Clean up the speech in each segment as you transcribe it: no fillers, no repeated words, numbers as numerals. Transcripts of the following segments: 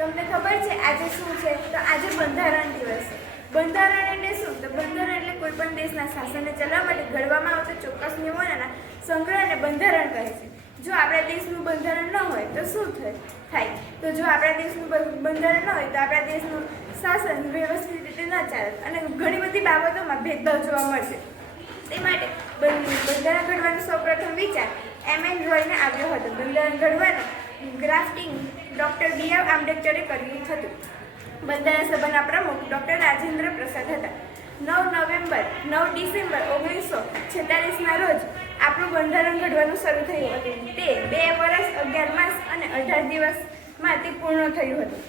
તમને ખબર છે આજે શું છે? તો આજે બંધારણ દિવસ છે. બંધારણ એટલે શું? તો બંધારણ એટલે કોઈ પણ દેશના શાસનને ચલાવવા માટે ઘડવામાં આવતા ચોક્કસ નિયમોના સંગ્રહને બંધારણ કહે છે. જો આપણા દેશનું બંધારણ ન હોય તો શું થાય? તો જો આપણા દેશનું બંધારણ ન હોય તો આપણા દેશનું શાસન વ્યવસ્થિત રીતે ન ચાલે અને ઘણી બધી બાબતોમાં ભેદભાવ જોવા મળશે. તે માટે બંધારણ ઘડવાનો સૌપ્રથમ વિચાર M.N. રોયને આવ્યો હતો. બંધારણ ઘડવાનો ડ્રાફ્ટિંગ ડૉક્ટર B.R. આંબેડકરે કર્યું હતું. બંધારણ સભાના પ્રમુખ ડૉક્ટર રાજેન્દ્ર પ્રસાદ હતા. 9 ડિસેમ્બર 1946ના રોજ આપણું બંધારણ ઘડવાનું શરૂ થયું હતું. તે 2 વર્ષ 11 માસ અને 18 દિવસમાં તે પૂર્ણ થયું હતું.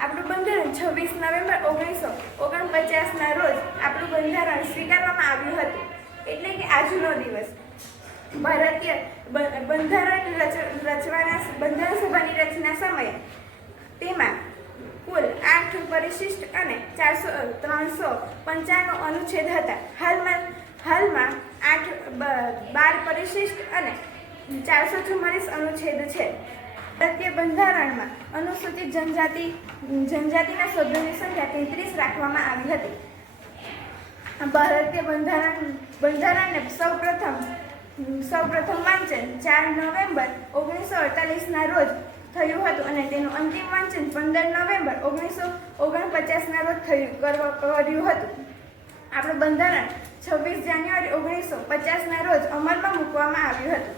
આપણું બંધારણ 26 નવેમ્બર 1949ના રોજ આપણું બંધારણ સ્વીકારવામાં આવ્યું હતું. એટલે કે આજનો દિવસ. ભારતીય બંધારણ સભાની રચના સમયે તેમાં કુલ 8 પરિશિષ્ટ અને 395 અનુચ્છેદ હતા. હાલમાં 12 પરિશિષ્ટ અને 444 અનુચ્છેદ છે. ભારતીય બંધારણમાં અનુસૂચિત જનજાતિના સભ્યોની સંખ્યા 33 રાખવામાં આવી હતી. ભારતીય બંધારણને સૌપ્રથમ વાંચન 4 નવેમ્બર 1948ના રોજ થયું હતું અને તેનું અંતિમ વાંચન 15 નવેમ્બર 1949ના રોજ કર્યું હતું. આપણું બંધારણ 26 જાન્યુઆરી 1950ના રોજ અમલમાં મૂકવામાં આવ્યું હતું.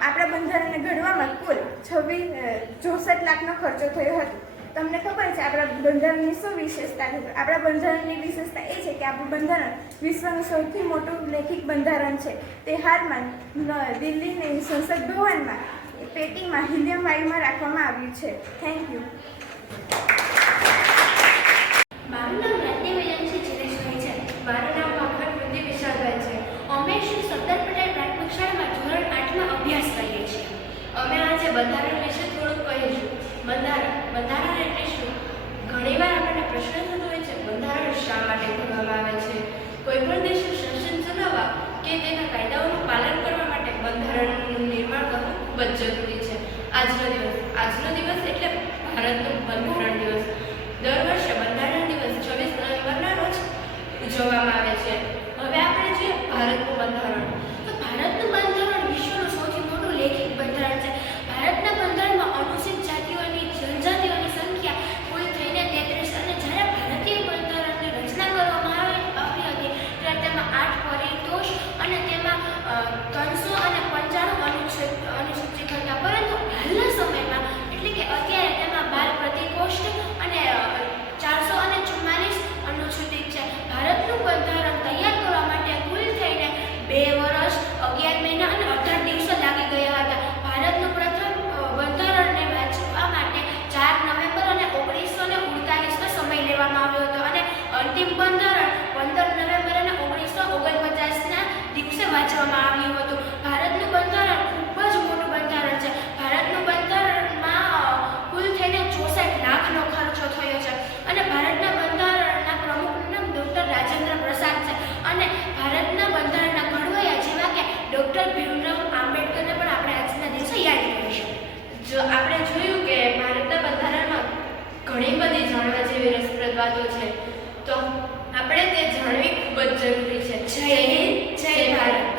આપણા બંધારણને ઘડવામાં કુલ 64 લાખનો ખર્ચો થયો હતો. તમને ખબર છે આપણા બંધારણની શું વિશેષતા છે? આપણા બંધારણની વિશેષતા એ છે કે આપણું બંધારણ વિશ્વનું સૌથી મોટું લેખિત બંધારણ છે. તે હાલમાં દિલ્હીની સંસદ ભવનમાં પેટીમાં હિલિયમ વાયુમાં રાખવામાં આવ્યું છે. Thank you. મારું નામ રાજ્યવિજયસિંહ ચિરેશભાઈ છે. મારું નામ ભાગવત વૃદ્ધિ વિશાલભાઈ છે. અમે શ્રી સરદાર પટેલ પ્રાથમિક શાળામાં ધોરણ 8માં અભ્યાસ કરીએ છીએ. અમે આજે બંધારણ વિશે થોડુંક કહીશું. બંધારણ એટલે શું? ઘણીવાર આપણને પ્રશ્ન થતો હોય છે, બંધારણ શા માટે ઘડવામાં આવે છે? કોઈ પણ દેશનું શાસન ચલાવવા કે તેના કાયદાઓનું પાલન કરવા માટે બંધારણનું નિર્માણ કરવું ખૂબ જ જરૂરી છે. આજનો દિવસ એટલે ભારતનો બંધારણ દિવસ. દર વર્ષે બંધારણ દિવસ 26 નવેમ્બરના રોજ ઉજવવામાં આવે છે. હવે આપણે જોઈએ ભારતનું બંધારણ. તો ભારતનું બંધારણ વિશ્વનું સૌથી મોટું લેખિત બંધારણ છે. ભારતના બંધારણમાં અનુસૂચિત જનજાતિઓની સંખ્યા કુલ થઈને 33 અને જ્યારે ભારતીય બંધારણની રચના કરવામાં આવી હતી ત્યારે તેમાં 8 પરિતોષ અને તેમાં 395 અનુસૂચિત હતા. પરંતુ હાલના સમયમાં એટલે કે અત્યારે તેમાં 12 પ્રતિકોષ્ઠ અને 444 અનુસૂચિત છે. ભારતનું બંધારણ તૈયાર કરવા માટે કુલ થઈને 2 વર્ષ 11 મહિના અને 18 દિવસો લાગી ગયા હતા. ભારતનું પ્રથમ બંધારણને વાંચવા માટે 4 નવેમ્બર અને 1949નો સમય લેવામાં આવ્યો હતો અને અંતિમ બંધારણ 15 નવેમ્બર અને 1949ના દિવસે વાંચવામાં આવ્યું હતું. ભારતનું બંધારણ ખૂબ જ મોટું બંધારણ છે. ભારતનું બંધારણમાં કુલ થઈને 64 લાખનો ખર્ચો થયો છે અને ભારતના બંધારણના પ્રમુખનું નામ ડૉક્ટર રાજેન્દ્ર પ્રસાદ છે અને ભારતના બંધારણના ઘડવૈયા જેવા કે ડૉક્ટર ભીમરાવ આંબેડકરને પણ આપણે આજના દિવસે યાદ કરીશું. જો આપણે જોયું કે ભારતના બંધારણમાં ઘણી બધી જાણવા જેવી રસપ્રદ વાતો છે, તો આપણે તે જાણવી ખૂબ જ જરૂરી છે. જય હિન્દ, જય ભારત.